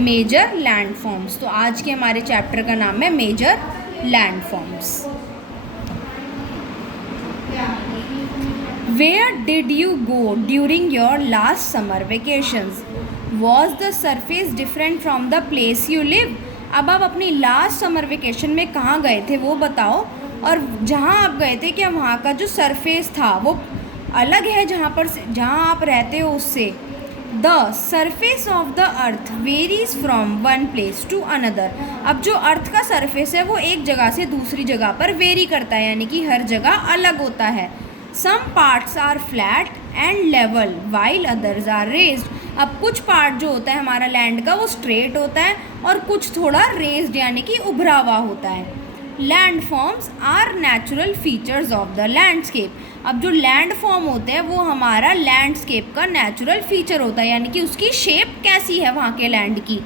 Major landforms. तो आज के हमारे चैप्टर का नाम है major landforms. Where did you go during your last summer vacations? Was the surface different from the place you live? अब आप अपनी लास्ट समर वेकेशन में कहाँ गए थे वो बताओ, और जहाँ आप गए थे क्या वहाँ का जो सरफेस था वो अलग है जहाँ आप रहते हो उससे। The surface of the earth varies from one place to another. अब जो अर्थ का सरफेस है वो एक जगह से दूसरी जगह पर वेरी करता है, यानी कि हर जगह अलग होता है। Some parts are flat and level while others are raised. अब कुछ पार्ट जो होता है हमारा लैंड का वो स्ट्रेट होता है और कुछ थोड़ा रेज्ड यानी कि उभरा हुआ होता है। Land forms are natural features of the landscape. अब जो लैंड फॉर्म होते हैं वो हमारा लैंडस्केप का नेचुरल फीचर होता है, यानी कि उसकी शेप कैसी है वहाँ के लैंड की।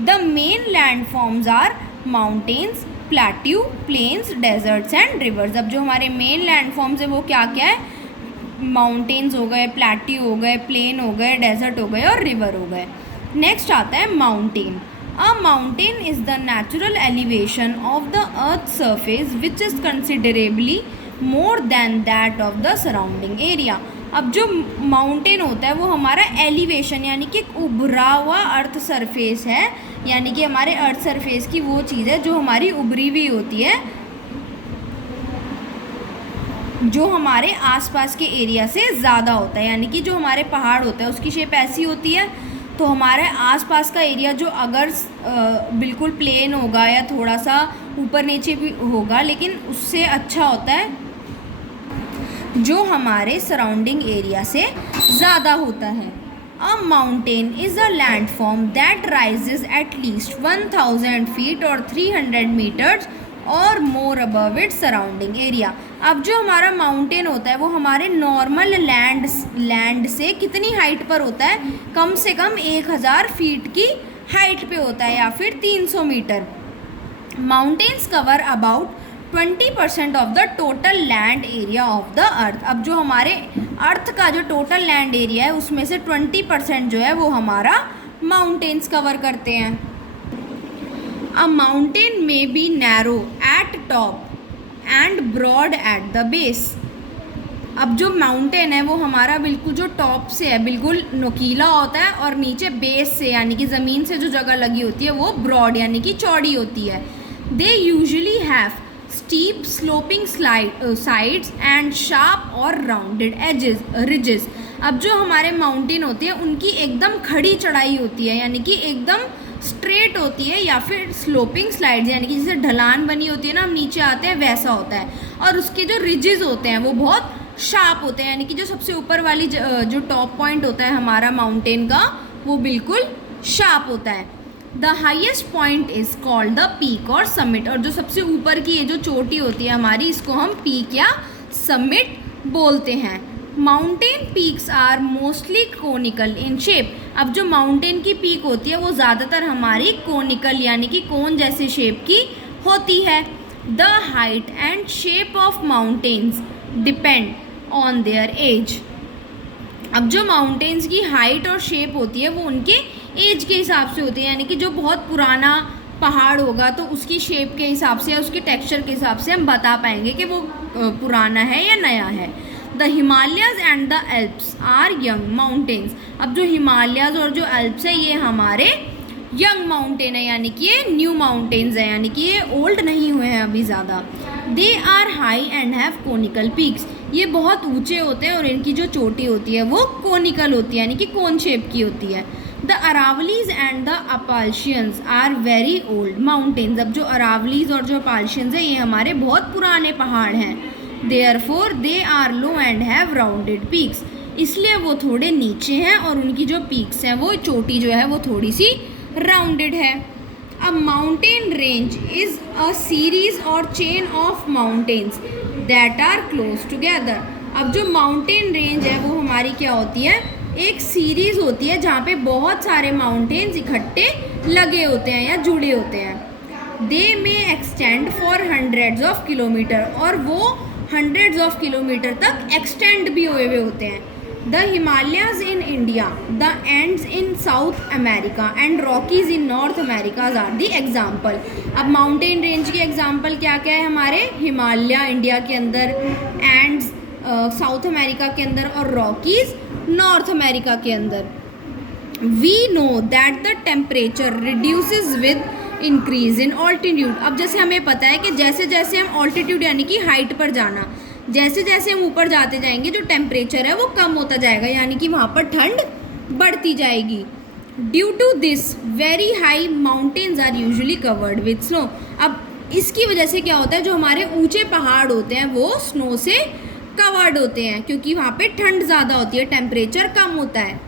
The main land forms are mountains, plateaus, plains, deserts and rivers. अब जो हमारे मेन लैंड फॉर्म्स है वो क्या क्या है, माउंटेन्स हो गए, प्लेट्यू हो गए, प्लेन हो गए, डेजर्ट हो गए और रिवर हो गए। नेक्स्ट आता है mountain. A mountain is the natural elevation of the earth surface which is considerably more than that of the surrounding area. अब जो माउंटेन होता है वो हमारा एलिवेशन यानी कि एक उभरा हुआ अर्थ सरफेस है, यानी कि हमारे अर्थ सरफेस की वो चीज़ है जो हमारी उभरी हुई होती है, जो हमारे आसपास के एरिया से ज़्यादा होता है। यानी कि जो हमारे पहाड़ होता है उसकी शेप ऐसी होती है, तो हमारे आसपास का एरिया जो अगर बिल्कुल प्लेन होगा या थोड़ा सा ऊपर नीचे भी होगा लेकिन उससे अच्छा होता है जो हमारे सराउंडिंग एरिया से ज़्यादा होता है। A mountain is a landform that rises at least 1000 feet और 300 मीटर्स और मोर अबव इट सराउंडिंग एरिया। अब जो हमारा माउंटेन होता है वो हमारे नॉर्मल लैंड से कितनी हाइट पर होता है, कम से कम 1000 फीट की हाइट पे होता है या फिर 300 metre. Mountains cover about 20% of the total land area of the earth. अब जो हमारे अर्थ का जो टोटल लैंड एरिया है उसमें से 20% जो है वो हमारा माउंटेन्स कवर करते हैं। A mountain may be narrow at top and broad at the base. अब जो माउंटेन है वो हमारा बिल्कुल जो टॉप से है बिल्कुल नुकीला होता है और नीचे बेस से यानी कि ज़मीन से जो जगह लगी होती है वो ब्रॉड यानी कि चौड़ी होती है। They usually have steep sloping sides and sharp और राउंडेड एजेस रिजेस। अब जो हमारे माउंटेन होते हैं उनकी एकदम खड़ी चढ़ाई होती है, यानी कि एकदम स्ट्रेट होती है, या फिर स्लोपिंग स्लाइड्स यानी कि जैसे ढलान बनी होती है ना हम नीचे आते हैं वैसा होता है। और उसके जो रिजेस होते हैं वो बहुत शार्प होते हैं, यानी कि जो सबसे ऊपर वाली जो टॉप पॉइंट होता है हमारा माउंटेन का वो बिल्कुल शार्प होता है। The highest point is called the peak और समिट। और जो सबसे ऊपर की ये जो चोटी होती है हमारी इसको हम पीक या समिट बोलते हैं। Mountain peaks are mostly conical in shape. अब जो माउंटेन की पीक होती है वो ज़्यादातर हमारी कोनिकल यानी कि कोन जैसे शेप की होती है। The height and shape of mountains depend on their age. अब जो माउंटेन्स की हाइट और शेप होती है वो उनके एज के हिसाब से होती है, यानी कि जो बहुत पुराना पहाड़ होगा तो उसकी शेप के हिसाब से या उसके टेक्सचर के हिसाब से हम बता पाएंगे कि वो पुराना है या नया है। The Himalayas and the Alps are young mountains. अब जो हिमालयाज़ और जो एल्प्स है ये हमारे यंग माउंटेन है, यानी कि ये न्यू माउंटेन्स है, यानी कि ये ओल्ड नहीं हुए हैं अभी ज़्यादा। They are high and have conical peaks. ये बहुत ऊंचे होते हैं और इनकी जो चोटी होती है वो कोनिकल होती है यानी कि कोन शेप की होती है। The Aravallis and the Appalachians are very old mountains. अब जो अरावलीज और जो अपाल्शियंस है ये हमारे बहुत पुराने पहाड़ हैं। Therefore they are low and have rounded peaks. इसलिए वो थोड़े नीचे हैं और उनकी जो पीक्स हैं वो चोटी जो है वो थोड़ी सी राउंडेड है। A mountain range is a series और chain of mountains that are close together. अब जो माउंटेन रेंज है वो हमारी क्या होती है, एक सीरीज़ होती है जहाँ पे बहुत सारे माउंटेन्स इकट्ठे लगे होते हैं या जुड़े होते हैं। They may extend for hundreds of kilometre, और वो हंड्रेड्स ऑफ किलोमीटर तक एक्सटेंड भी हुए होते हैं। The Himalayas in India, the Andes in South America and Rockies in North Americas are the example. अब माउंटेन रेंज के एग्जाम्पल क्या क्या है हमारे, हिमालय इंडिया के अंदर, एंड्स साउथ अमेरिका के अंदर और रॉकीज नॉर्थ अमेरिका के अंदर। We know that the temperature reduces with increase in altitude. अब जैसे हमें पता है कि जैसे जैसे हम ऑल्टीट्यूड यानी कि हाइट पर जाना, जैसे जैसे हम ऊपर जाते जाएंगे जो टेम्परेचर है वो कम होता जाएगा, यानी कि वहाँ पर ठंड बढ़ती जाएगी। Due to this very high mountains are usually covered with snow. अब इसकी वजह से क्या होता है, जो हमारे ऊंचे पहाड़ होते हैं वो स्नो से कवर्ड होते हैं, क्योंकि वहाँ पे ठंड ज़्यादा होती है, टेम्परेचर कम होता है।